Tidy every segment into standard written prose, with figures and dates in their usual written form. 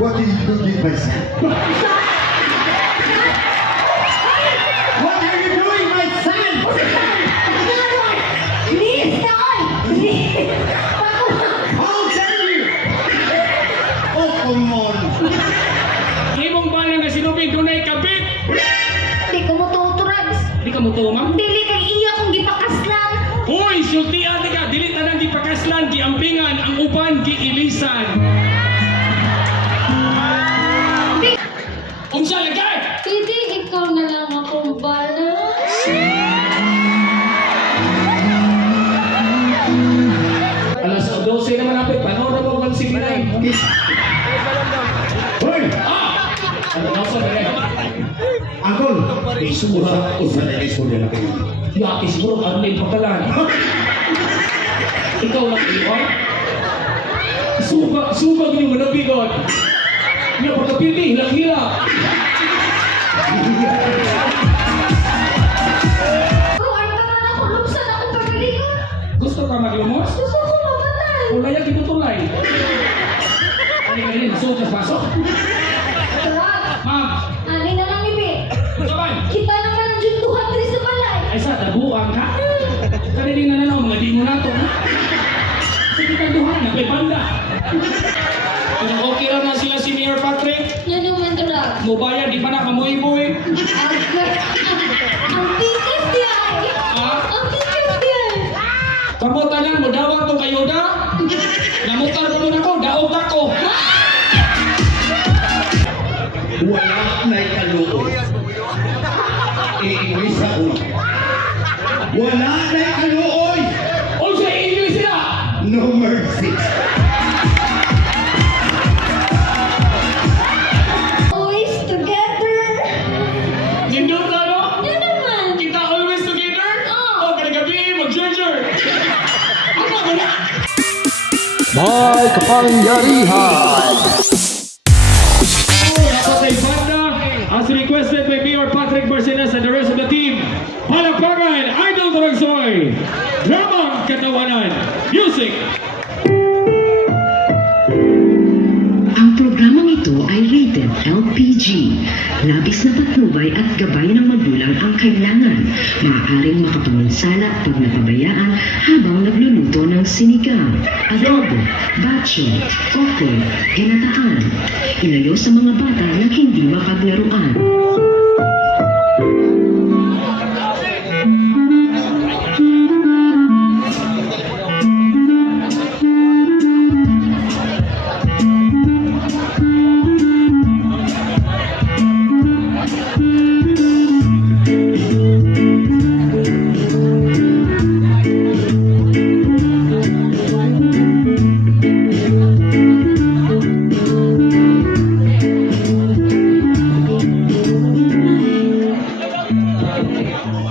What are you doing, my son? What are you doing, my son? Please, Tay! Please! How dare you? Oh, come on. Imong bayan nga sinubig dunay kabit. Di ko mo tuturag. Di ka mo tuwa, ma'am? Dili kay iya kung gipakaslan. Hoy, sultian ka, dili tanang gipakaslan, giampingan, ang uban giilisan. Unsa lagay? Hindi, ikaw na lang akong bala. Alas 12 naman napit, panood na mo kung signal. Hoy! Ano na sa dali? Angkol! Isura ko sa istorya na kayo. Yaki siguro, ano na yung pagkalan? Ikaw lang iwan? Suga yung manabigot. Nga pagkapili, hilang-hila. Bro, ano ka man ako? Luksan ako pagaligon. Gusto ka maglumos? Gusto ko mamatay. Wala yan kitutulay. Ano ka rin, sugas pasok? Tarag, Ma'am, ani na lang ibi. sabay. Kita naman ang juntuhan diri sa balay. Ay sa dabuang ka? Kanili na nanaw, mga di mo nato. Sa kitang duhan, nagay banda. Kung okay lang na sila si Mayor Patrick, Yan yung mandrag. mubaya, di pa na kamoy-boy. Ang tikas diya. Ah? Ang tikas diya. Kamutan mo dawang tong kayuda. Namutar ko nun ako, daog ako. Wala na ikaluoy. I-English ako. Wala na ikaluoy. O sa English sila. No mercy. Always together. Nindot na no? Yan naman. Kita always together? Oo. O, gabi mag-jersey. Ano ba na? May kapangyarihan. Patay banda, as requested by Mayor Patrick Barcenas and the rest of the team. Palakpakan, Idol Taragsoy, Dramang Katawanan, Music. Ang programang ito ay rated LPG. Labis na patnubay at gabay ng magulang ang kailangan. Maaaring makapanginsala pag napabayaan habang nagluluto ng sinigang, adobo, bacho, okoy, ginataan. Ilayo sa mga bata na hindi makaglaruan.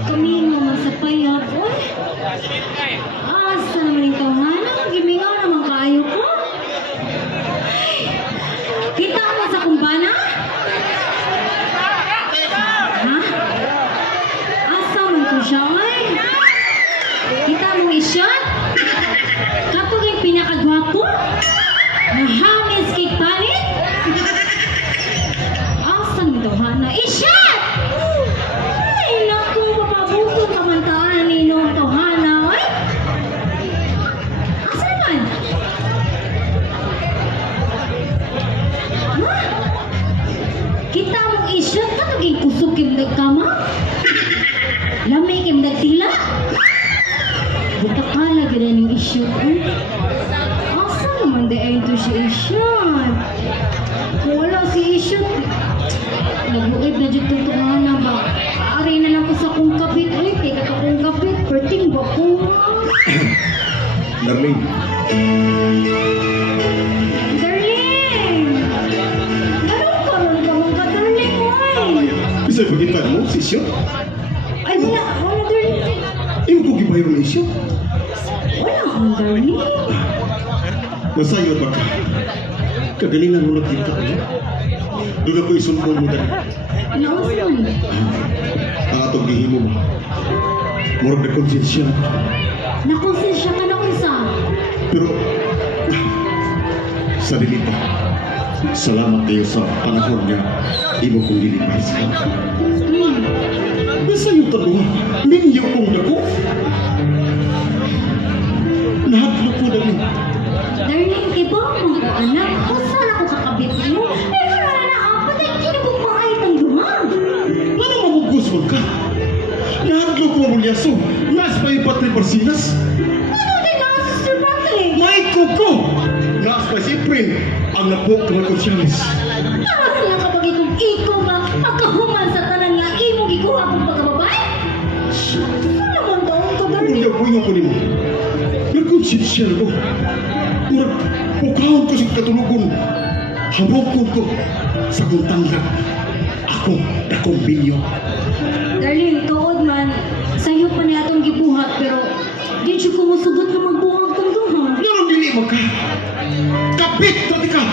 Kami mga sa payap. Uy. Asa naman yung tahanan? Gimingaw naman kayo ko. Ay, kita mo sa kumbana? Ha? Asa man ko siya, ay? Kita mo isyat? Kapag yung pinakagwapo? Nahamis kay palit? Asa mo tahanan? Isyat! Ay, naku, mapabuto kamantaan ni Nong Tohana, ay? Asa naman? Ha? Kita mong isyat ka, naging kusog yung nagkama? Lamig yung nagtila? Butakala gano'n yung isyat, ay? Asa naman dahil ito si isyat? Kung wala si isyat, nagbuid na dyan itong Tohana ba? Ari na lang ko sa kong kapit. Ay, teka ka kong kapit. Perting ba ko? Darling, Darling! Ganun ka ron ka mong ka-darling mo ay. bisa pagkitan mo, sisyo? Ay, wala. Wala, darling. Iyo ko gibayro na isyo. Wala kang darling. Nasayod ba ka? Kagalingan mo nagkita ko. Doon ako isumpong mo dali. Nausan. Ang atong gihimo mo. Murag na konsensya. Nakonsensya ka na unsa. Pero, sa dilita, Salamat kayo sa panahon nga imo kong dilipas. Basta yung tanong, minyo kong dako. Nahadlo ko na rin. Darling, iba mga anak. Kung saan ako kakabit mo? Eh, wala na ako. Dahil kinabog mga itang duman. Ano mabugusman ka? Nahadlo ko mo liyaso. Nas pa yung Patrick Barsinas. Ano din na, Sister Patrick? May kuko! Nas pa si Prin ang napok ng konsyales. Tawas lang kapag ikong ikaw ba pagkahuman sa tanan nga imong ikuha kong pagkababay? Ano naman taon ka, darling? Hindi ko ko ni mo. Nagkonsensyal ko. Murag, pukahon ko sa katulugon. Habokon ko sa kuntanglag. Akong binyo. Darling, tuod man, sa'yo pa niya itong gibuhat, pero di siya kumusubot na magbuhag kong duha. Nalang dili mo ka. Kapit pati ka.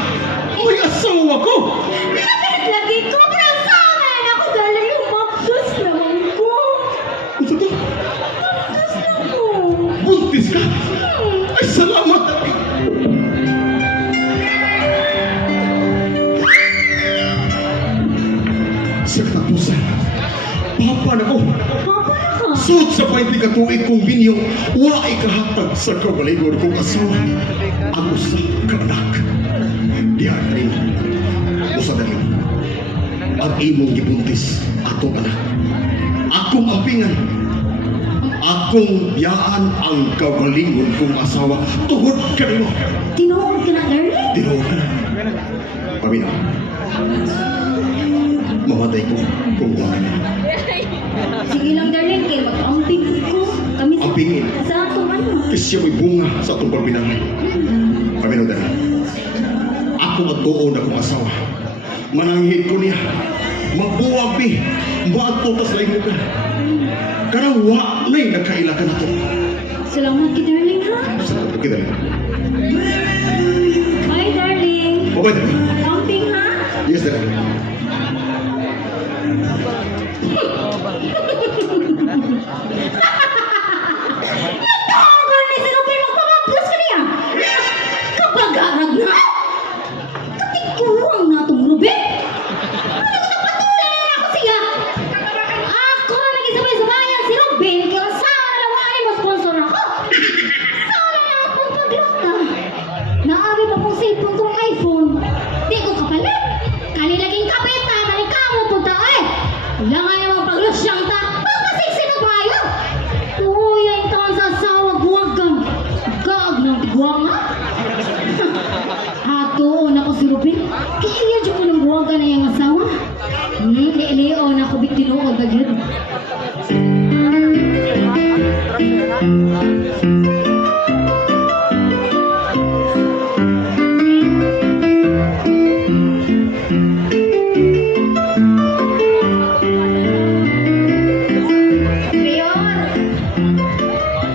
May asawa ko. Kapit lagi ko, pero saan ako, darling, umapdos naman ko. Ito to. Umapdos na ko. Buntis ka. Ay, salamat. Sa katapusan, papa na ko. Papa na ka. Suot sa 20 katuig kong binyo, waay kahatag sa kabaligod kong asawa. Ang usa ka anak. Diyan rin. Usa na rin. Ang imong gibuntis atong anak. Akong ampingan. Akong biyaan ang kabaligod kong asawa. Tuhod ka rin mo. Tinuod ka na, darling? Tinuod ka na. Paminaw. Mamatay ko kung wala na. Sige lang, darling, kaya mag-amping ko. Kami sa... Ampingin? Sa atong ano? Kasi siya may bunga sa atong pagpinangan. Paminaw dahil. Ako magtuon akong asawa. Mananghid ko niya. Magbuwag mi. Maagtutas lain mo ka. Karang wa na'y nagkailakan nato. Salamat ki, darling, ha? Salamat kita lang. Bye, darling. Bye-bye dahil. Amping, ha? Yes dahil. Tawagan ni Sinupin, magpapaplos ka niya. Kabagarag na. Katikuwang na itong Ruben. Ano ko patuloy na ako siya? Ako nagisabay-sabayan si Ruben, kaya sana nawain mo sponsor ako. Sana na akong paglota. Naari pa pong cellphone kong iPhone. Di ko kapalit. Kanilaging kapita, malikamo po ta eh. Wala nga naman paglosyang ta. Papasiksi na tayo. Uy, ay taon sa asawa, buwagan. Gaag ng tiguanga. Ato, na ko si Ruben. Kaya dyan ko ng buwagan na yung asawa. Leo, na ko bitinuod agad. Leon!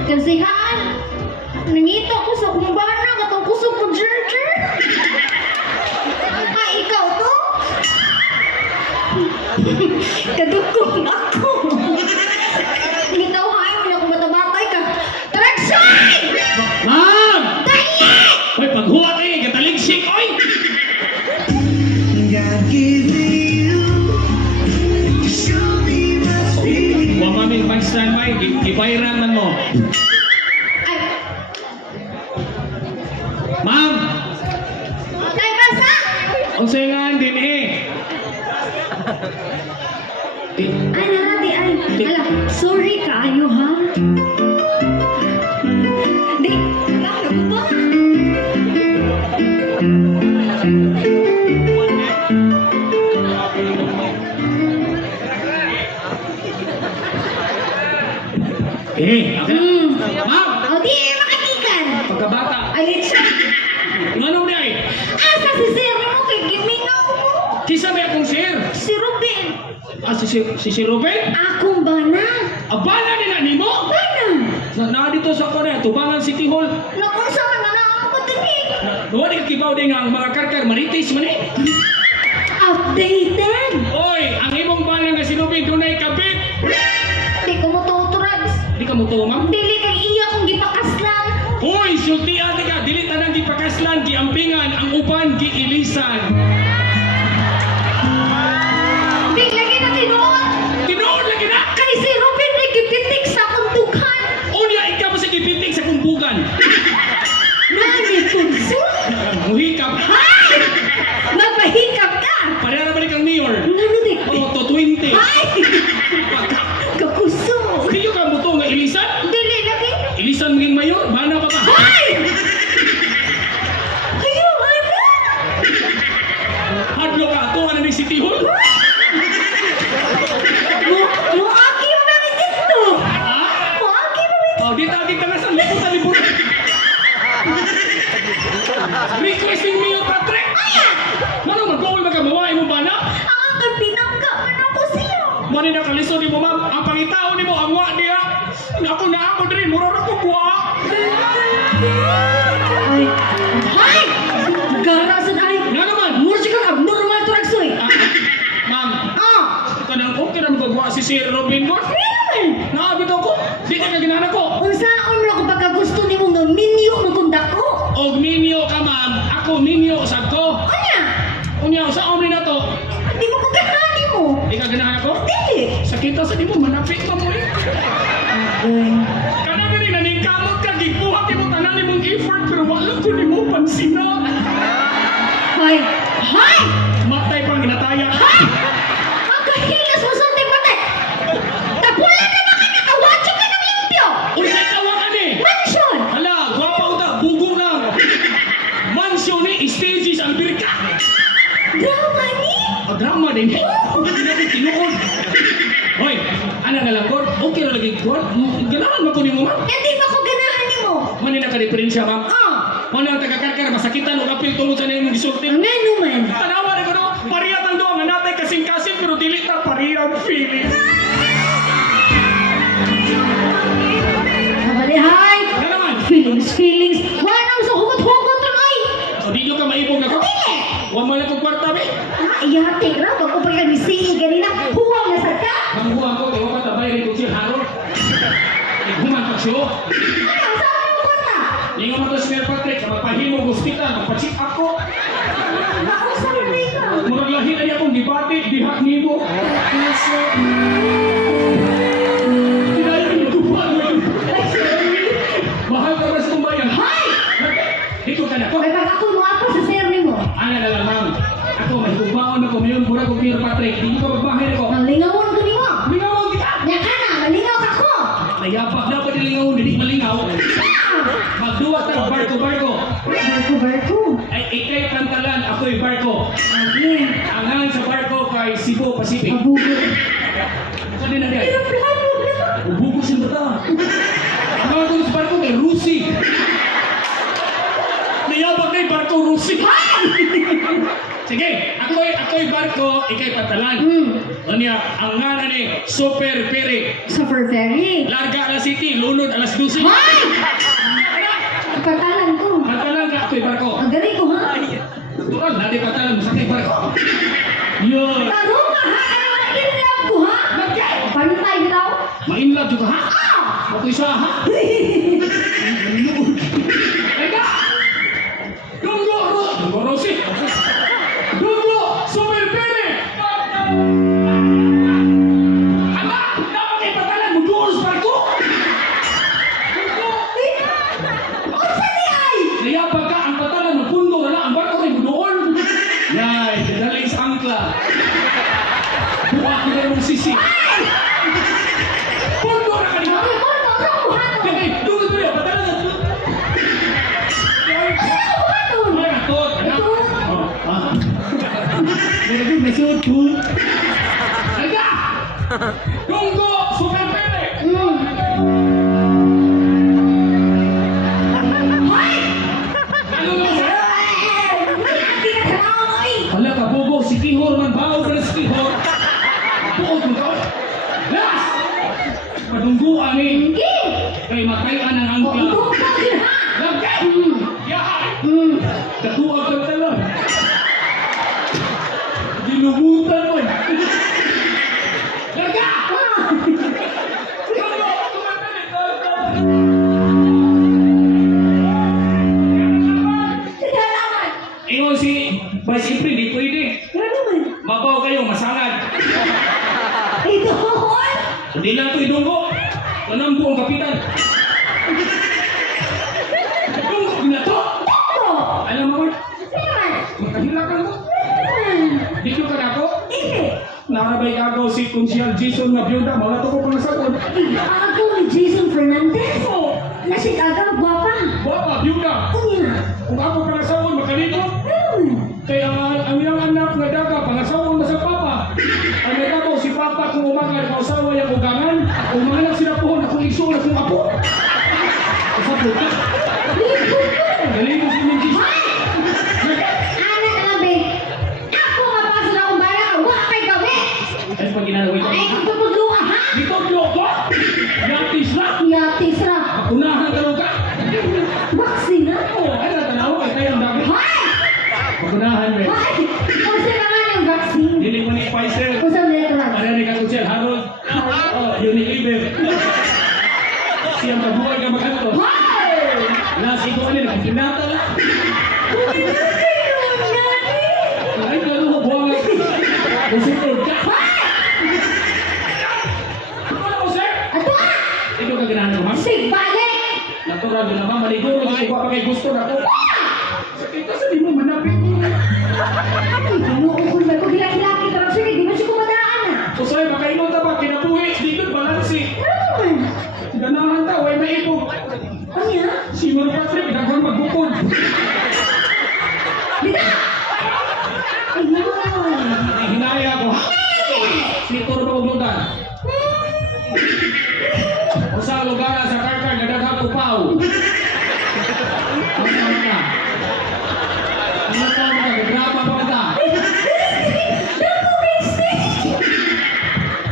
Kasihan! Nangita ko sa kumbana katong kusog ko, Jerjer! Ah, ikaw to? Kadukong ako! Ikaw, hain mo na kung bata-batay ka! Tragsay! Ma'am! Dali! Hoy, paghuwa kayo, kataligsik, oy! Huwag kami mag-standby, ibayran man mo. Ay! Ma'am! Tay, basa! Ang sayangan din eh. Ay, narati, ay. Ala, sorry kaayo, ha? Di, bakit ba? Akin na. Ma'am! O, di, makatikan. Pagkabata. Ay, litsa. Ano na eh? Asa si Sir mo kay Gimingaw mo? Kisa may akong sir. Si Ruben. Ah, si Ruben? Akong bana. Abala nila ni mo? Bana. Dito sa Korea, Tubangan City Hall. Nakunsa man na ako ko dali. Nawa di kibaw din ang mga karkar, maritis man eh. Updated. Oy, ang imong balang nga si Ruben, dunay kabit. Di ko mo tuturag. Di ka mo to, ma'am? Dili kay iya kong gipakaslan. Hoy, sultian ka, dili tanang gipakaslan, giampingan, ang uban giilisan. Di lagi na tinuod. Tinuod lagi na. Kay si Robin ay gipitik sa kundukan. Unya ikaw sa gipitik sa kumbugan. Nani kunso? Muhikap. Ay! Magpahikap ka! Pareha na balik ang mayor. Nano di? Oh, to 20. Ay! Kakuso! Hindi ka buto nga ilisan? Dili lagi! Ilisan maging mayor, mana pa ka? Ay! Ayaw, ano? Hadlo ka, ito ka na ng City Hall. Muaki mo kami dito! Ha? Muaki mo kami Oh, di tagig ka na sa lipot. Requesting me yung Patrick. Ano, mag-goal magkamawai mo ba na? Ang aking pinangga man ako siya! Mani na kaliso ni mo, ma'am. Ang pangitao ni mo, ang wa niya. Ako na ako din, mura na ko kuha. Ay! Ay! Gara sa ay! Nga naman. Mursi ka abnormal to ragsoy! Ma'am, Ah! ito na okay na magagawa si Sir Robin Gord. Meron! Naabit ako. Di ka ginana ko. Kung saan mo ako pagka gusto ni mo nga minyo magkunda ko! Og minyo ka, ma'am. Ako minyo, sab ko. Ano? Unya, sa omni na to. Di mo ko ganahan mo! Di ka ganahan ako? Dili! Sa kita sa di mo, manapit pa mo eh. Ay! Kana gani naningkamot ka, gibuhat mo tanan ni mong effort, pero wala ko ni mo pansina. Hay! Hay! Matay pang ginataya. Hay! Ang kahilas mo sa pate! Tapula ka na ka nakawatso ka ng limpyo! Unsay tawa ka ni? Mansion! Hala, gwapa uta, bugo na. Mansyon ni, stages ang birka. Drama ni! Drama din. Hindi na ko tinukod. Hoy, ana nga lang, Gord. Okay na lagi, Gord. Ganahan mo ko ni mo, ma'am. Hindi mo ko ganahan ni mo! Mani na ka-diferensya, ma'am. Ah! Mani ang taga-karkar, masakitan o kapil tulog sa niyong gisulti. Ang ano man! Tanawa rin ko, no? Pariyat ang doon nga natay kasing-kasing, pero dili na pariyat feeling. Kabalihay! Nga naman. Feelings! Wala sa hugot-hugot lang ay! O di nyo ka maibog ako? Dili! Huwag mo na kong kwarta, be. Iyate ra, wag ko pa kami sige ganina. Huwag na sa ka! Mangguha ko, di ko matabay rin ko siya harol. Iguman pa siya. Ano? Saan mo ko na? Hindi nga mato si Sir Patrick, magpahimo hospital, magpa-check ako. Nausa mo na ikaw! Murag lahi na niya akong dibati, dihak niyo. Kinaya niyo tupan mo. Mahal ka ba sa kumbayan? Hay! Dito ka na ko. May pag ako mo ako sa sir ni mo. Ana na lang, ma'am. Ako, may kumbaon ako ngayon, mura ko Sir Patrick. Hindi ko magbahay na ko. Malingawon ko ni mo. Lingaw kita! Nya ka na, malingaw ka ko. Nayapak na pa nilingaw, hindi malingaw. Magduwa tag barko-barko. Barko. Ay, ikay pantalan, ako'y barko. Again. Angan sa barko kay Cebu Pacific. Mabugo. Sa din na diyan. Aeroplano na. Ubugos yung bata. Angan ko sa barko kay Rusi. Nayabag na yung barko Rusi. Sige, ako'y barko, ikay pantalan. Anya, ang nga ni Super Pere. Super ferry. Larga alas City, lunod alas 12. Hay! Patalan ko. Pantalan ka, ako'y barko. Ang galing ko ha. Turan, nadi pantalan mo sa kay barko. Yun. Taro nga ha. In love ko ha. Magkay! Pantay na daw. Mainlove juga ha? Ako'y siya ha? Ega! Dunggo! Dunggo Rosi! Dunggo! Super Pere! Ama! Dapat kayo patalan mo doon sa barko! Dunggo! Unsa ni ay? Nayabag ka ang patalan mo pundo wala ang barko rin mo doon! Yay! Dadaling sa angkla! Buka ko na mong sisi! Pundo na kanina! Ay, mo to sa buhaton. Kaya dunggo mo yan! Patalan na! Sa buhaton. Ay, atot! Ito. May suot po. Halika! Dunggo! Super Pere! Hay! Ano na siya? May ati ka sa naon ay. Hala ka, bobo! Si Kihor man! Baon ka na si Kihor! Buot mo ka! Las! Padungguan eh! Hindi. Kay matayan ang O, angkla! ito ka din ha. Lagay! Yahay! Hmm. Katuwag ka talang! Ginubutan mo eh! Larga! Hindi lang ito idunggo. Manambo ang kapitan. Idunggo, ginato. Ako! Alam mo, Sino man? makahilakan mo. Dito ka na ako. Hindi. Nakabay agaw si Kunsyal Jason nga byuda. Mga to ko pang sagon. Ako ni Jason Fernandez. Nasik aga magwapa. Baka, byuda. Unya. Kung ako pang sagon, makalito. Kaya ang iyong anak nga daga, pangasawon na sa papa. Ang nagagaw si papa kung umagal, kausawa yung ugangan. Kung mga anak sila po, akong iso na kung apo. Kasabot ka. Galing mo si Minjis. Anak labi. Ako mapasok na kung bala ka. Wala kay gabi. Ay, pag ginagawa ito. Ay, kututudlo ka ha? Dito, loko! Yatis na! Yatis ra. Unahan ka rin ka! Vaccine na. Oo, ay natanaw kay tayo ang dami. Hoy! Unahan, me. Hoy! Kasi na nga yung vaccine. Dili mo ni Pfizer. Kusang letra. Ano ni Kakutsel, Harold? Oh, Unilever. Siyang mabuhay ka mag-anto. Hoy! Last ito ano, nagpinata lang. Ay, gano'n mo buwangan. Musikod ka. Ano ko, sir? Ato ka! Ito ka ginahan ko, ma'am? Sig balik! Natural din naman, maliguro. Hindi ko pa kay gusto na ko. Sakit ka sa di mo manapit. Ay, ginoo ko na. Kung hilaki-hilaki ka lang, sige, di mo siya kumadaan na. O sa'yo, makainom ta ba? Kinabuhi. Dito, balansi. Ano naman? Ganahan ta, way maipog. Ano yan? Si Mano Patrick, nagawang magbukod. Bita! Ay, naman. Hinaya ko, ha? Sito na maglugan. O sa lugar sa karkar, nadaghang upaw. Ang sama ka. Ang sama ka, nagrapa pa ka.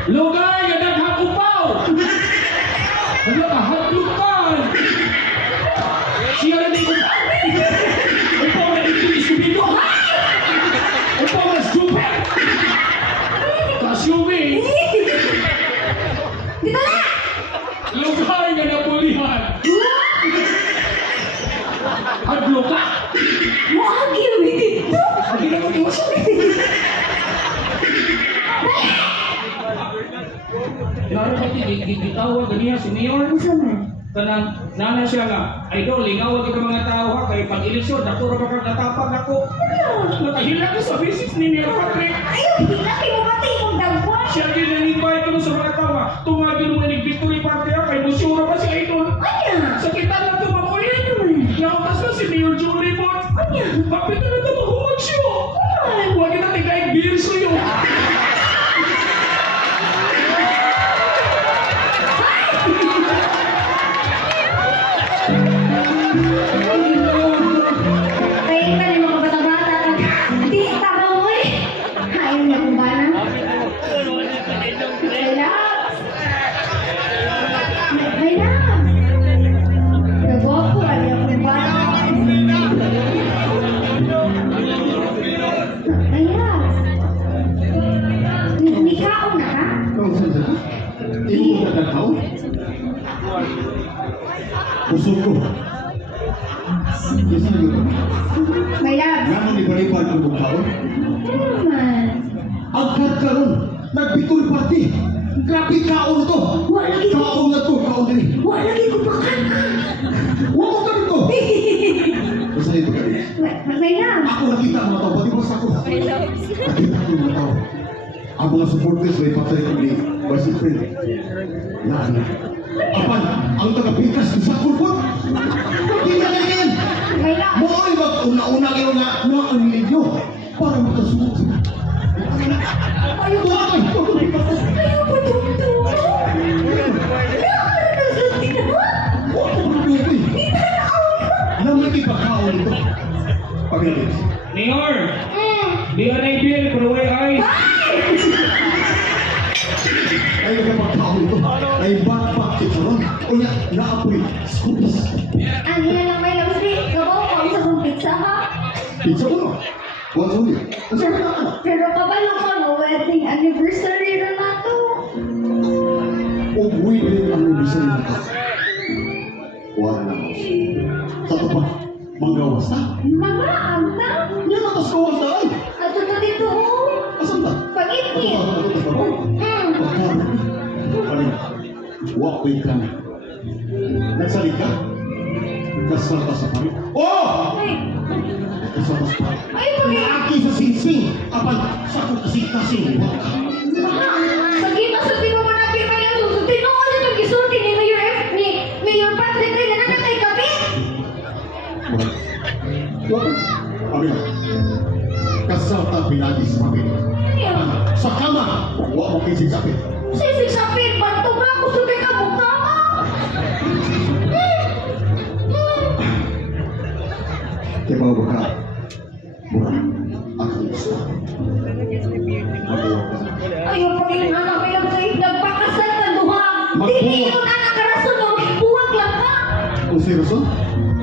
Lugar, nadaghang upaw. Ano ka, hatlukan. Siya na di upaw. Upaw na di kinisubido. Upaw na stupid. Kasumi. Dito na! Lugar nga napulihan. Hadlo ka. Wagi na may dito! Hindi na ko iwas. Laro ba gitawag ganiya si Mayor? Ano naman? Kanang nana siya nga, idol, lingawag ka mga tao ha, kay pag-eleksyon, dako ra ba kang natapag ako? Nakahila ko sa visit ni Mayor Patrick. Ayaw, hilaki mo pati yung dagwa! Siya din nang-invite ko sa mga tao ha, tumagin mo ni Victory Party ha, kay Musura ba si idol? Anya! Sakitan na ito mamulit. Nakakas na si Mayor Julie Bon. Anya! Kapit na ito mahumag siya. Huwag kita tigay beer sa'yo. Kaya ka rin mga bata-bata di tama mo eh! Ayaw niya kung bala. Relax! Relax! Nagwapo, ayaw kung bala. Relax! Nikaon na ka? Kau sa Ibu ko na tao? Busog ko. Yes, ano ko? Relax! Naman ni Balipad ko kung tao? Ano naman? Ang karkaroon, nagpitol party. Grabe kaon to. Wala lagi ko! Kaon na to, kaon din. Wala lagi ko pakan ka! Huwag ko ka dito. Basta ito ka rin. Relax! Ako nakita ang mga tao, pati basta ako. Nakita ko yung mga tao. Ang mga supporters may patay ko ni Vice President. Yan. Apan, ang taga-pikas ko sa kulpot. Hindi na ganyan. Relax! Mo ay mag-una-una kayo na ang ninyo para makasunod sila. Ayaw ko! Tumatay! Ayaw ko tumutulong! Huwag ko mabuti. Naman ipakaon ito. Pagdating. Mayor, di ka na i-bill, pero way ay. Ay nagpapakaon ito. Ay backpack ito ron. O na, naapoy. Scoops. Ang ina lang may lamsi, gabaw ko sa kong pizza ha? Pizza ko no? What's on it? Pero kabalo ko no, wedding anniversary na na to. Uwi din ang ibisay na ito. Wala na mo. Sa ito pa, manggawas na. Mga anta, Yan ang kaskawas na ay. ato na dito oh. Asan na? Pag-init. Ito pa, ito pa. Hmm. Pagkaroon. Ano? Wakoy ka na. Nagsalit ka? Kasal ka sa pari? Oh! Ay, Kasal ka sa pari. ay, pag- Aki sa singsing. Apan, sa kong kasing-kasing. Waka. Sa kita sa pinumanabi may lang susutin. Oo, ano itong gisulti ni Mayor Patrick rin na nakakay kami? Waka. Amin. Kasal ta pinagi sa pamilya. Ano? Sa kama, wak mo kisig sapit. Sisig sa pinbanto ba? Gusto kay kamukha mo? Kaya mga baka, mura, ako gusto. Magawa ka. Ayaw pa rin anak may nagpakasal na duha. Magbuwag. Dili yun anak karason mo. Buwag lang ka. Kung seryoso,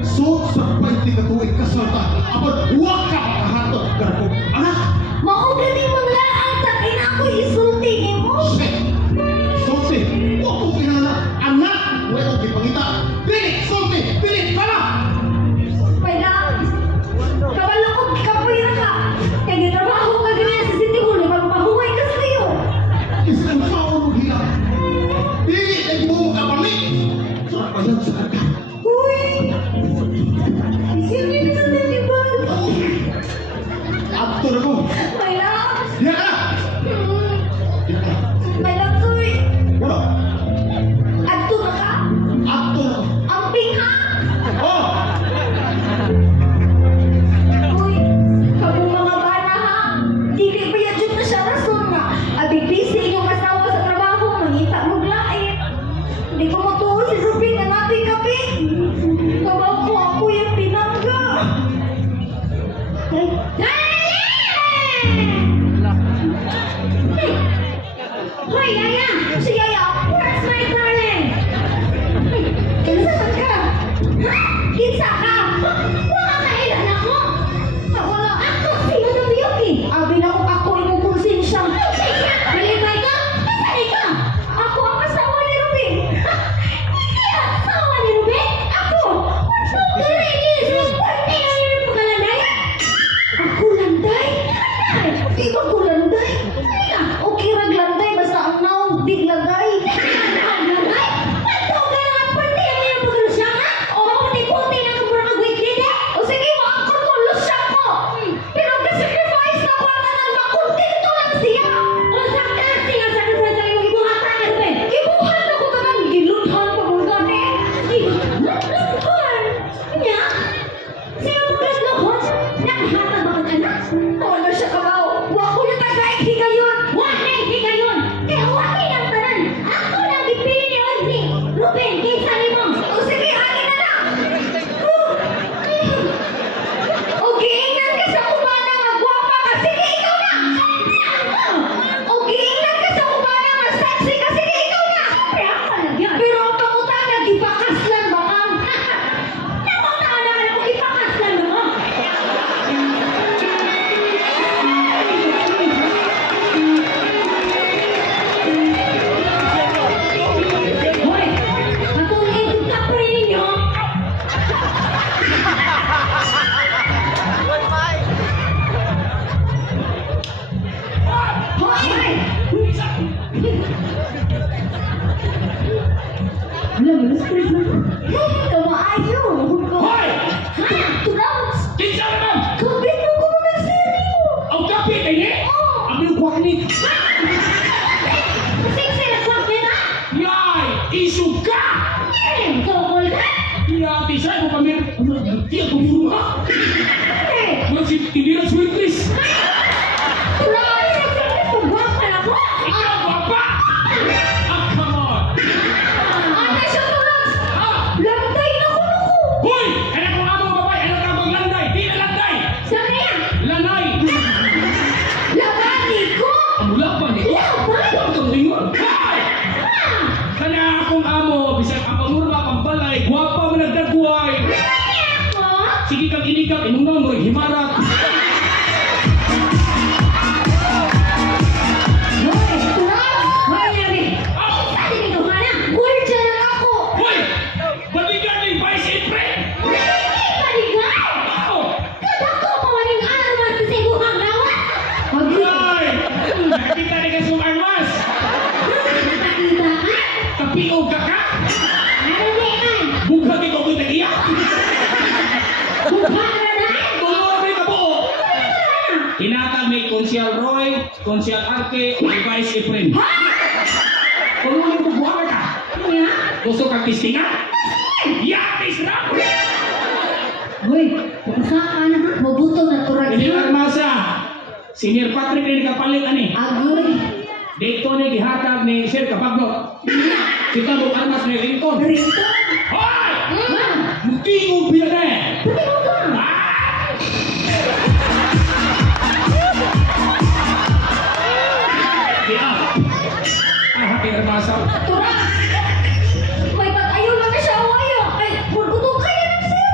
so sa 20 ka tuwing kasal ta, apan wak ka makahatot karapong anak. Maugani mong laang takin ako isulti ni mo. Shit! Sulti! Huwag kong pinala! Anak! Huwag kong ipangita! Pilit! Sulti! Pilit! Para! Pwede. Kabalakog kapoy na ka. Kaya gitrabaho ka ganyan sa City Hall. Magpahuway ka sa iyo. Isang taon mo hila! Pilit! Ay mo kapalik! Sarap pa yan sa kaka! Uy! Sino yung naniniban? Aktor ako! My love. Diyan ka! Diyan ka! My love, uy. Wala! Adto na ka? Aktor ako! Amping ha? Oh! Uy, kabong mga bana ha? Dili ba yan dyan na siya rason nga? Abig busy inyong asawa sa trabaho, mangita mo lain. Hindi ko matuwa si Ruby na natin kapi. Kabaw ko ako yung pinangga. Hoy, Yaya! Si Yaya! Where's my darling? Kinsa ka? Ha? Kinsa ka? Wala ka ilan ako? Wala ako sino na biyuki? Abi na kung ako imong konsensya. Malibay ka? Masali ka? Ako ang asawa ni Ruben. Hindi ang asawa ni Ruben? Ako? Ano ka rin? Pwede na yun pagkalanday? Ako landay? Landay? Di ba ko landay? Sige, okay rag landay basta ang naong big landay. Landay? Pato ka na ang pwede ang iyong pagkalusya nga? O puti-puti na kung murang weekday eh? O sige, maakot ko, lusya ko. Pero ka-sacrifice na ko na nang makuntento lang siya. O sakta, siya sacrifice ang iyong ibuhat na ka rin. Ibuhat na ko ka ng giluthan pa mo gani. Giluthan? Nya? Sino mo giluthan? Nakahata ba kang anak? Wala siya kabaw. Wako na tagay higayon. Wala higayon. Kaya wala ng tanan. Ako lang ipili ni Ozzy. Ruben, kaysa ni mo. O sige, halin na na. O giingnan ka sa kumana nga gwapa ka. Sige, ikaw na. O giingnan ka sa kumana nga sexy ka. Sige, ikaw na. Pero ang pangutan na gipakaslan ba ka? Namuntaan na ka na kung ipakaslan mo. Hoy! Matulog ka pa rin ninyo! Hoy! Alam mo, stress na. Kamaayo! Hoy! Ha? Tulaws! Kinsa naman! Kapit mo ko ng seryo! Ang kapit ay ni! Oo! Ang iyong kwaklit! Sexy na kwak nila! Yay! Isu ka! Kokol ka! Yati siya mo kami! Hindi ako mura! Masih hindi na sweetlist! Tulaws! Sexy na kwak na ako! Ikaw papa! Ah, come on! Ate siya tulaws! Ah! Lantay na ko na ko! Hoy! Anak ko among babae! Anak ka maglanday! Di na landay! Sa kaya! Lanay! Labani ko! Ang laban eh! Laban! Huwag kang lingon! Hay! Kanya akong amo! Bisag ang pangurma pang balay! Gwapa mo nagdagway! Ako? Sige kang inikap! Inunang mo himarat! Hoy! Tulaws! Hoy, Yami! Saan din ito, Hana? Gulja na ako! Hoy! Balikan ni Vice Ipre! Hindi paligaw! Ako! Kadako mawaling armas sa sibuhang lawas! Pag-ibig! Ay! Nakita ni Kasum Armas! Nakita ka? Magpiog ka ka? Ano di man? Bughag ikaw ko'y nag-iyak. Bugha na na! Tulungan may kabuo. Hinatag may Konsyal Roy, Konsyal Arke, o Vice Efren. Ha? Tulungan mo buha ka. Nga? Gusto kang tistingan? Yatis na! Hoy, usaha na ha? Mabuto na turag Hindi na. Armasa, Senior Patrick rin kapalit ani. Agoy. Dito ni gihatag ni Sir Kapagno. Kita mo armas ni Lincoln. Rito? Hoy! Ha? Mutingog biya na eh! Pati mo ka? Kaya, hati Armasa. Turag! May pag-ayaw lang na siya wayo. Ay, pagkuto kaya na siya.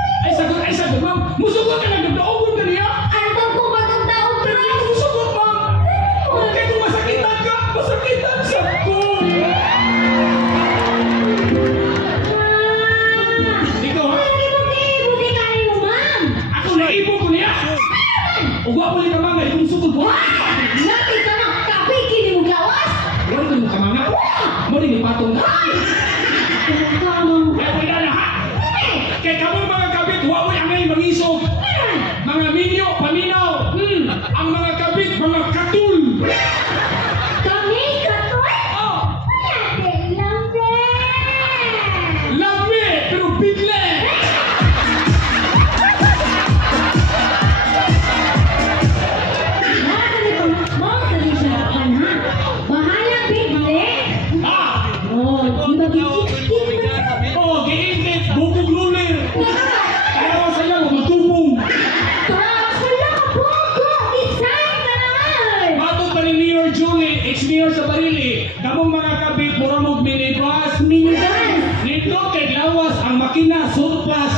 Ay sagot, ma'am. Musugot ka lang, nagdaogon ka niya. Anton ko magandang Pero turag. ako musugot, ma'am. Kaya kung masakitan ka, masakitan sa ko. Dito, ha? Buti kayo, ma'am. Ako naibo ko niya. Ugwa po ni Kamangay, kung sugod mo. Natin ka na, kapiki ni mong lawas. Wala ko ni Kamangay. Mo rin ni Patong ka. Kamang. Kaya wala na, ha? Kaya kamong mga kabit, huwag mo yung ngay mangisog. Mga minyo, paminaw. Ang mga kabit, mga katul. Kami, katoy? Oh, Natin lang, lami, pero bigle. Bahala, bigle. Ah, Oh, di ba bigit-bigit? oh, giingit, bubog lulir. Kaya ako sa'yo, matubong. Tapos wala ka pogo! Design ka naman! Matog ka ni Mayor Julie, ex-mayor sa Barili. Kamong mga kabit, muramog minibus. Minivan! Nito kay lawas ang makina, surplus.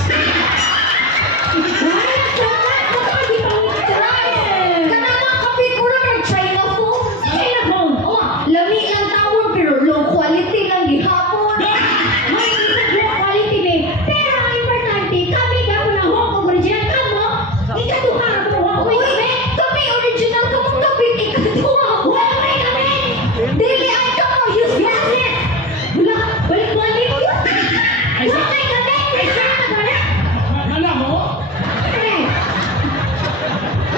Wala ka naman! Baka di pa mo try! Kanama kapit ko na ng China phone! China phone! Oh, lami lang tawag pero low quality lang gihapon! May isang low quality babe! Pero ang importante, kami ka mo ng Hong Kong original ka mo! Ikaduha ka mo! Uy! Kami original ka mong kapit! Ikaduha! Wala kami! Dili ay ka mo! Use glasses! Wala! Balik mo ang lipo! Ay, sa- Wala kami! Ay, sa kami! Nala mo? Eh!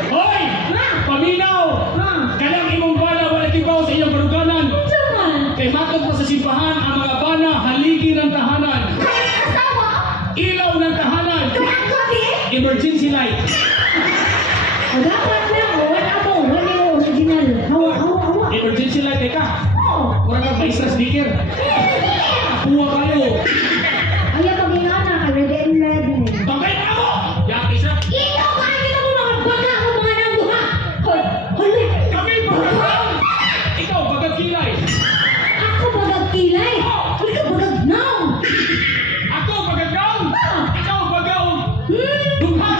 Hoy! Ma! Paminaw! Ma! Kanang imong bala, wala kibaw sa iyong baruganan. Saman! Kay matog pa sa simbahan, ang mga bana, haligi ng tahanan. Kaya asawa! Ilaw ng tahanan. Kaya gabi! Emergency light. O dapat lang, wala mo, wala mo original. Hawa, hawa, hawa. Emergency light, teka. Oh! Wala kang extra sticker. Puwa kayo. Ayaw pag-ingana ka, red and red. Bagay pa mo! Yak isa. Ikaw ka, kita mo mga baka o mga nangguha! Hoy! Hoy! Kami bagay. Ikaw, bagag kilay. Ako bagag-kilay! Ikaw bagag-naw! Ako, bagag down. Ikaw, bagaw. Hmm! Dughan.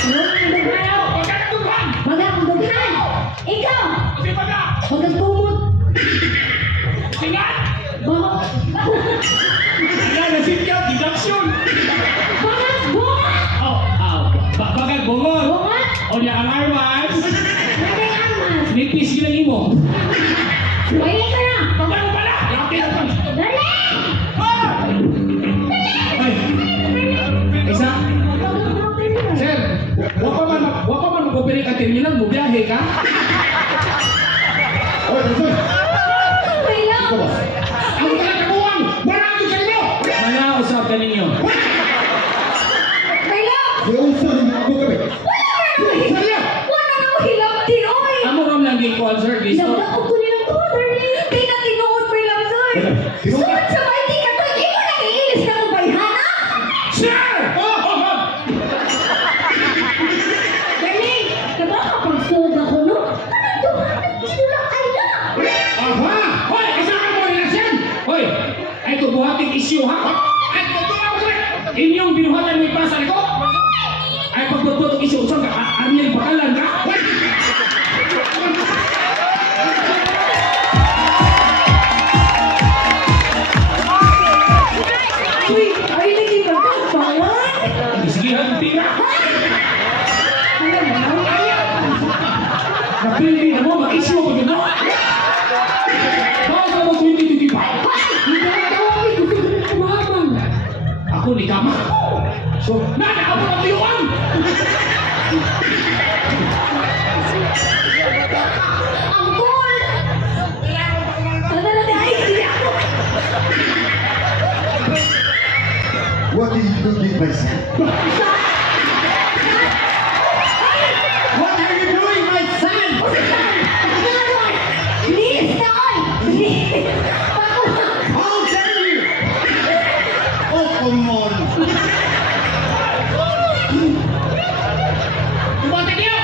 Ano ang bagay? Bagag dughan. Bagag-dughan! Ikaw! Kasi baga. Bagag-tumot! Singat. Bahok! Wala na sikat. Deduction. Bagag-bunga! Bagag bungol. Bunga! O niya ang armas. Nagay armas! Nipis gilang imo. Wait ka na! Bagay mo pala. Laki na to. Dali! Ay. Isa. Sir, wapa man mag-operate ka terminal mo, biyahe ka? Oy, Johnson! Wait lang! Ikaw ba? Ang kalakabuan! Wala ang sa inyo! Mana usap ka ninyo? Wait lang! Siya usan ang ako kami. Saya! Wala na hilap di oy! Amo ram lang yung concert, Cristo. Nagdako ko nilang to, darling! Di na tinuod mo lang, sir! Sir, sa may di ka to, ikaw nang iilis na mo ba, Hana? Sir! Oh, ma'am! Darling, nakakapagsoga ko, no? Anong dumanan sila ay na? Aha! Hoy! Kasama mo rin yan! Hoy! Ay ito buhating issue, ha? Ay pagtutuwa ko rin! Inyong binuhatan mo ipasa ko? Ay pagtutuwa issue, saan ka? Arnel Bakalan ka? Hoy! Uy, ay naging magkakabawan! Sige, tira! Alam mo, Napili na mo, mag-issue ko yun, no? Bawal ka mo 2025! di kama. So, nana ako ng tuyuan! Angkol! Tara, ay, hindi ako. What are you doing, my son? What are you doing, my son? Please, Tay! Please! How dare you? Oh, come on. Tumatag niyo!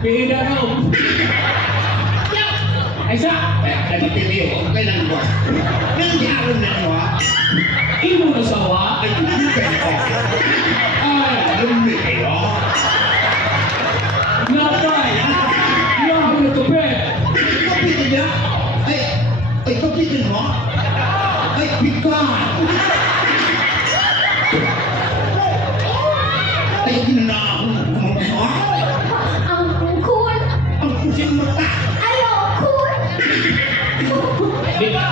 Bida na ako. Ay sa! Nagpipiliw, kailan ba? Nandiyaron na mo, ha? Imo na sawa! Ay, hindi kayo. Ay! Lumi kayo. Natay! Yahan na tupi! Kapitin niya? Ay, kapitin mo? Ay, pikan! Ay, ginanakon mo. Angkol! Ang pusin mata. Ayaw, angkol!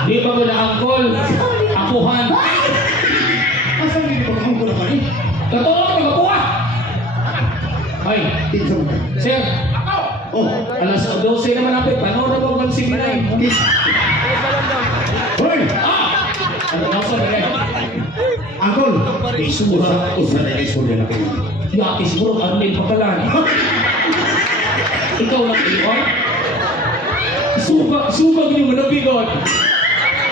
Di ba mo na angkol? Akuhan! Asan hindi pa kang kulang kani? Totoo ka magapuha! Ay! Kinsa mo ka? Sir! Oh, Alas 12 naman natin. Paano na ba ang signal? hoy! Ah! Ano nasa ba rin? Angkol! Isuha, usa na istorya na kayo. Yaki siguro Arnel Pakalan. Ikaw lang iyon? Suka niyo manabigon.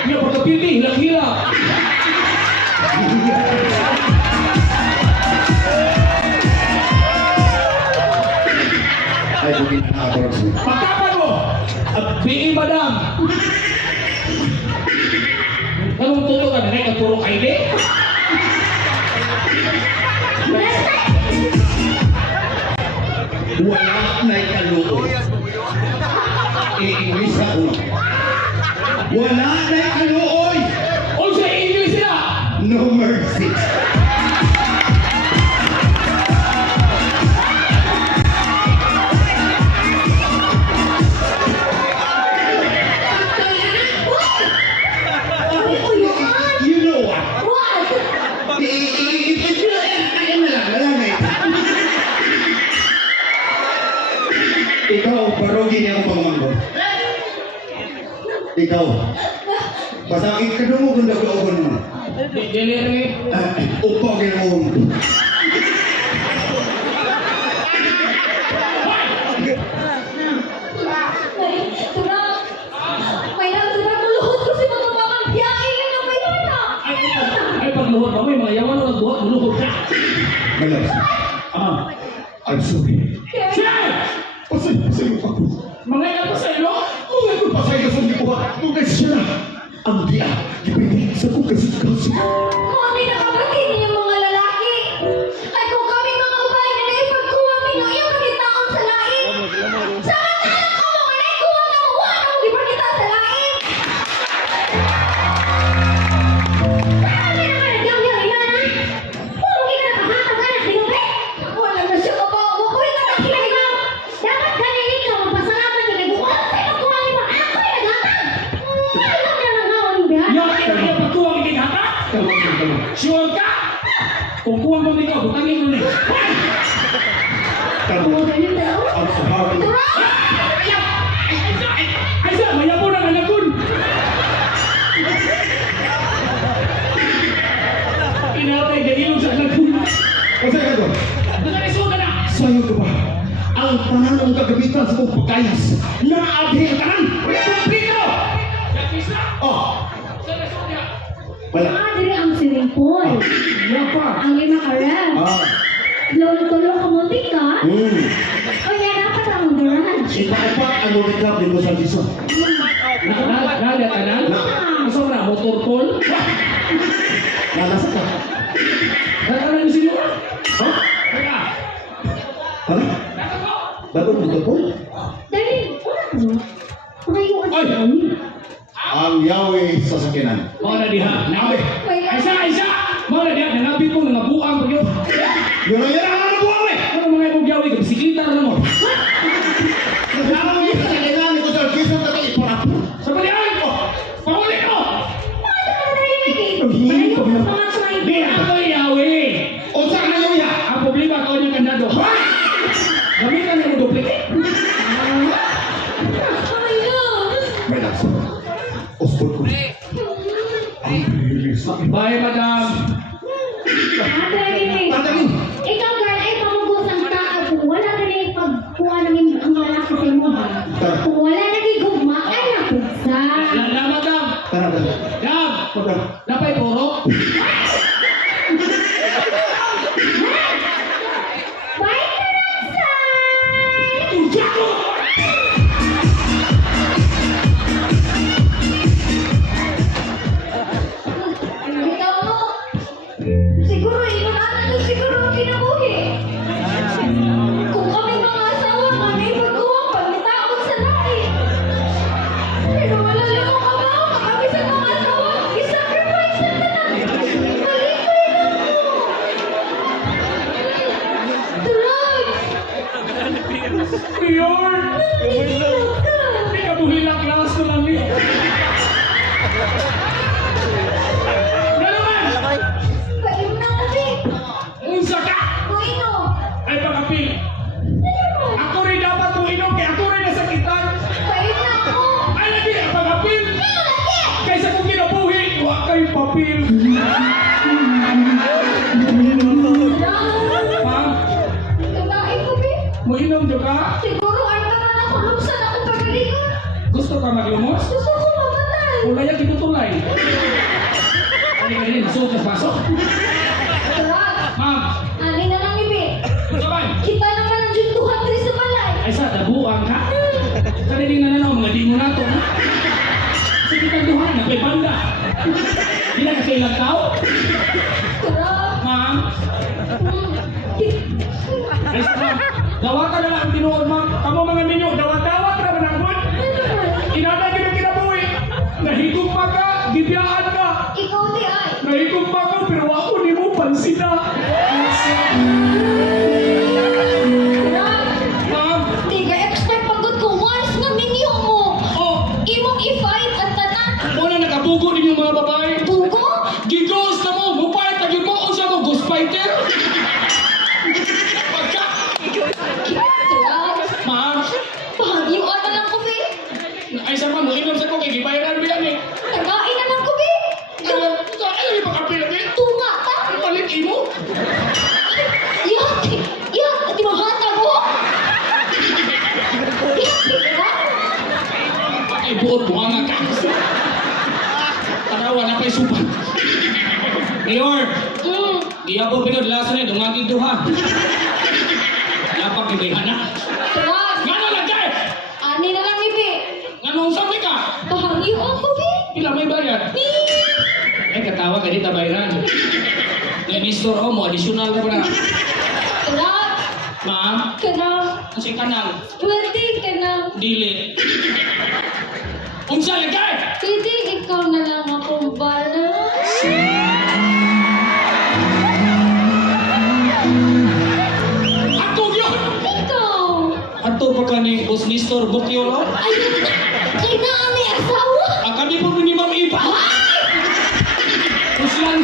Niya pagkapili, hilang-hila. Ay, bukit na ako rin sa'yo. Pagkapan mo! At biing madam! Anong tutukan? Nanay ka puro kaili? Wala na'y kaluoy. I-English ako. Wala na'y kaluoy. O sa English sila! No mercy. You know what? What? Ikaw, parogi niya akong pangmanggo. Ikaw. Pasakit ka doon mo kung nag-uubon mo. Dili Upo mo. Ay pagluhod mo, may mga yawan na nagbuhat, luluhod ka. Malas. Ah. I'm sorry. Sir! Pasay mo ako. Mga yan pa sa iyo? Mga ito pasay ka sa likuha. Mga siya. Ang diya. Ipagin sa kong kasikaso. Kami nakabati ninyong mga lalaki. Ay kung kami mga babae na naipagkuha ninyo, iyong magitaon sa lain. Samantala ko mga naikuha na mo, wala mo ipagkita sa lain. Kami naman nagyang-yang ina na. Puro kita nakahatag anak ni Lupe. Wala na siya kabawa mo. Kung ito na sila ikaw. Dapat kanina ikaw magpasalamat yung nagkuha sa ipagkuha ni mo. Ako yung naghatag. Alam na lang ako ng bihan. Yaki na kaya pagtuwang ikinhata? Sure ka? Kung kuwang mo ikaw, butangin mo rin. Tama. Huwag ganyan tayo. Ang sahabi. Ay sa, maya po ng anak kun. Inatay ganyan sa anak kun. Pasay ka doon. Nagresuga na. Sayo ka ba? Ang pananong kagamitan sa kong pagkayas. Naabhi ang tanan. Kumpito! Yakis na! Oh, Sa resuga. wala. Diri ang swimming pool. Yan pa. Ang lima ka ref. Ah, Lolo-tolo ka mo ka. O yan, dapat ang garage. Ipa-ipa ang ulikap dito sa piso. Nada ka na? Asa na? Motor pool? Nalasa ka. Nada na yung sinura? Ha? Teka. Ha? Bago mo ito po? Dali, wala ka mo. Pakayuan Ay! sa kami. Ang Yahweh sa sakinan. Mga na diha. Nabi. Isa! Mga na diha. Nanabi ko na nabuang pag yun. Yun ang yan ang nabuang eh! Ano mga ibang yawi? Bisikleta na mo. Yahweh sa sakinan ko sa piso na kayo iparap. Sa balihan ko! Pahuli ko! Ano ka na tayo, Mikey? Pakayuan sa mga Di swine. ako yaw sabot ko. Ang bilis. Bye, madam. Ate, Tatamin! ikaw girl, ay pamugusan ka. Kung wala ka na ipagkuha ng ang lalaki sa imo ba? Kung wala na gigugma, ay napugsa. La, madam. Tara, tara. Dam. Tara. Napay puro. Bye ka lang, Sai! Ikaw mo, siguro inunanan na siguro ang kinabuhi. Kung kami mga asawa, kami magkuha pagkitaon sa lahi. Pero wala lang ang kabaw, kami sa mga asawa, isacrifice na tanan. Malikay lang mo. Tulog! Mayor. Nangingilog ka! Hindi ka buhilang class ko lang eh. Dalaman. Paim na kasi! Unsa ka? Kuino! Ay pag-apil. Ano? Ako rin dapat mo inom kaya ako rin nasakitan. Paim na ako! Ay lagi ang pag-apil. Kaysa kung kinabuhi, huwag kayo papil. Ma'am, Tumain ko, Bi. mo inom dyan ka? Siguro ay naman ako lumsan ako pagalingon. Gusto ka maglumos? Gusto ko mamatay. Wala yan kitutulay. Ano ka rin? Sukas pasok? Tara, Ma'am, ani na lang, Bi. sabay. Kita naman ang juntuhan diri sa balay. Ay sa dabuang ka? Kaniling na nanaw, mga di mo na to. Sa kitang duhan, napay banda. Di na kasi ilang tao? Tara. Ma'am, Hmm. ay sa ma'am. Dawatan na lang ang tinuod, ma'am. Kamu mga ninyo, dawat-dawat na manangod. Inanay ka na kinabuhi. Nahigugma ka, gibiyaan ka. Ikaw di ay. Nahigugma ka, pero ako ni mo pansina. Tara. Ma'am, Di ka expect pagod ko once nga minyo mo. oh, Imong i-fight at tanan. una nakabugo din yung mga babae. Bugo? Gigos na mo, mupay, tagin mo, unsa mo, ghost fighter. Pagka, Tara. ma'am, Pahagyuan na lang ko, Bi. ay sa ma'am, inom sa ko, kay gibayaran mo yan eh. Tagain na lang ko, Bi. Ano yung pagkapil natin? Tunga ta. Palit imo? Yak! Yak! Di ba hatag mo? Yak! Tara. Ay, buot, buwanga ka. Tarawa na pa'y supat. Mayor, di ako pinod laso na, dumagig duha. Dapat ibigay na. Tara. Nga na lagay! Ani na lang, Bi. Nga nung sabi ka? Pahagyuan ko, Bi. Pila may bayad? Ay, katawa ka dito bayaran. Ngayon, store mo, additional ka pa na. Tara. Ma'am, Kanang. kasi kanang, 20 kanang. dili. Unsa lagay? Pwede ikaw na lang akong balance. Ako yun! Ikaw. Ato pa ka ni Boss Nestor Bukyo, no? Ayun na. Kinaami asawa. Ang kami po ni Ma'am Ipa. Uslan.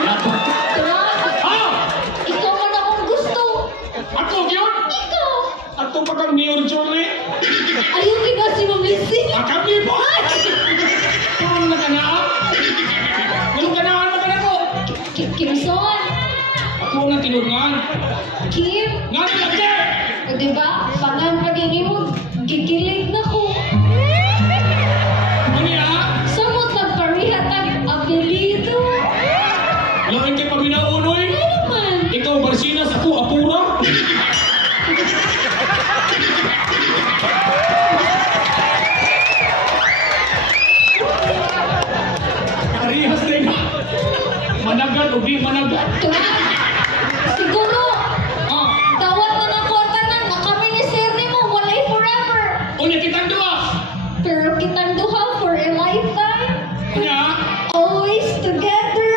Lato. Tara. Ah! Ikaw man akong gusto. Ako yun! Ikaw. Ato pa kang Mayor Jolie. Ayaw ka na si Ma'am Lizzie. Ang kami po! Parang nakanaan. Walang kanaan na ka na ko. Kimson. Ako ang tinurungan. Kim. Nga na lagay! O diba? Pangan pa din mo. Gigilig na ko. Ano ya? Samot magparihat ang apelido. Lain kay paminaunoy. Ano naman? Ikaw Barsinas, ako Apura. Parihas din. Managat o di managat. Tara. Siguro. Ah, Dawat na ng kwarta na. Nakaminisir ni mo. Walay forever. unya kitang dua. Pero kitang duha for a lifetime. Unya, Always together.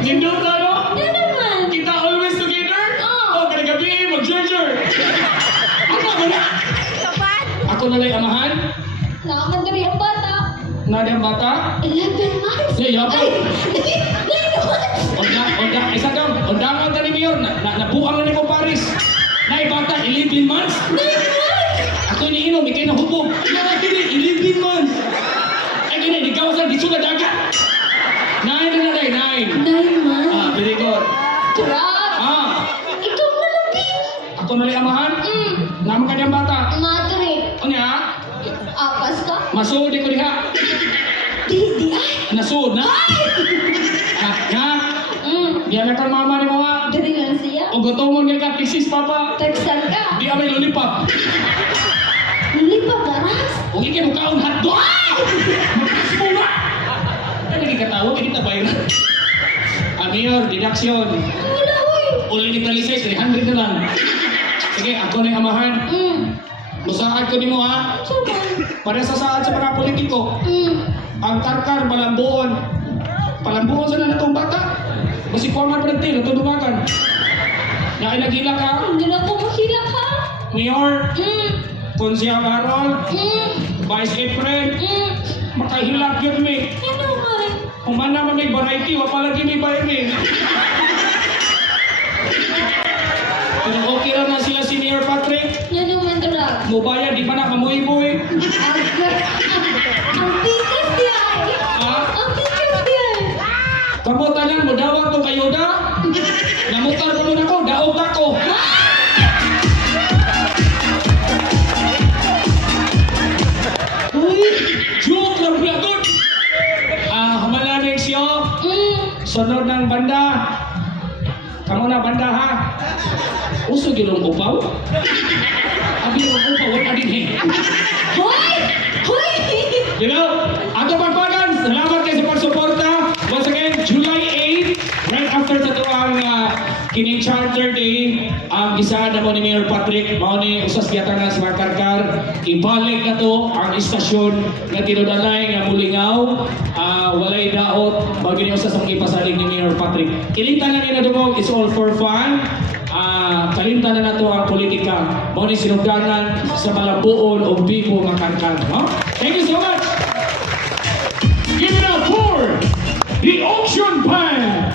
nindot na no? Ano naman? Kita always together. Ah. Oh, kada gabi mag-treasure. Ano ba na? Ako na lang amahan. Nakaman diri ang bata. Nada ang bata. 11 months. Yeah, yabang. Ay, 9 months. Onda, isa dong. Undangan ka ni Mayor. Nabuang na ni ko Paris. Na bata, 11 months. 9 months. Ako iniinom, ikay nahubog. Nakakili, 11 months. lang dito na dagat. 9 na day, 9. Dahil man. Very good. Trap! Ikaw na lang, please. Ako na rin amahan. Naman kanyang bata. Madre. Ano niya? Apas ka? Masuod ko diha. Di ay. Nasuod na? Ha? Di anak kan mama ni mga. Dari lang siya. O gutomon kay kapisis papa. Texan ka. Di amay lollipop. Lipa garas. O hindi mo kaon hotdog. Makas mo ba? Ano hindi katawa? Hindi tabayan. Mayor, deduction. Wala, uy. Uli ni Talisay, 300 na lang. Sige, ako na yung amahan. Musaad ko ni mo ha. Saman. Para sa saad sa mga politiko. Ang karkar, palambuon. Palambuon sa na itong bata. Kasi formal parenti, natudumagan. Na ay nagila ka. Hindi na po masila ka. Mayor, Konsiya Carol, Vice April, makahilak yun mi. Ano man? Umana may variety, wapalagi may baymi. Pero okay lang na sila si Mayor Patrick. Ano man drag? Mubaya, di pa na kamuiboy. Ang tikas niya ay. Ang tikas niya ay. Kamutan mo, dawag ko kayo da. Namutar ko nun ako, daog ako. Uy, joke lang pala doon. Humalanin siyo. Sunod ng banda. Kamu na banda ha. Uso gilong upaw. Abi yung upaw, wala din eh. Hoy! Hoy! You know, ato pagpagan, salamat kayo sa pagsuporta. Once again, July 8, right after sa tuwang kining Charter Day, ang isa na mo ni Mayor Patrick, mao ni usas giatangan sa mga karkar, ibalik na to ang istasyon nga tinudanay nga mulingaw, walay daot, bagay ni usas ang ipasalig ni Mayor Patrick. Kilintan na nila dugong, it's all for fun. Kalimtan na nato ang politika. Mao ni sinugdanan sa malabuon o bibo nga karkar. No? Thank you so much! Give it up for the Ocean Band!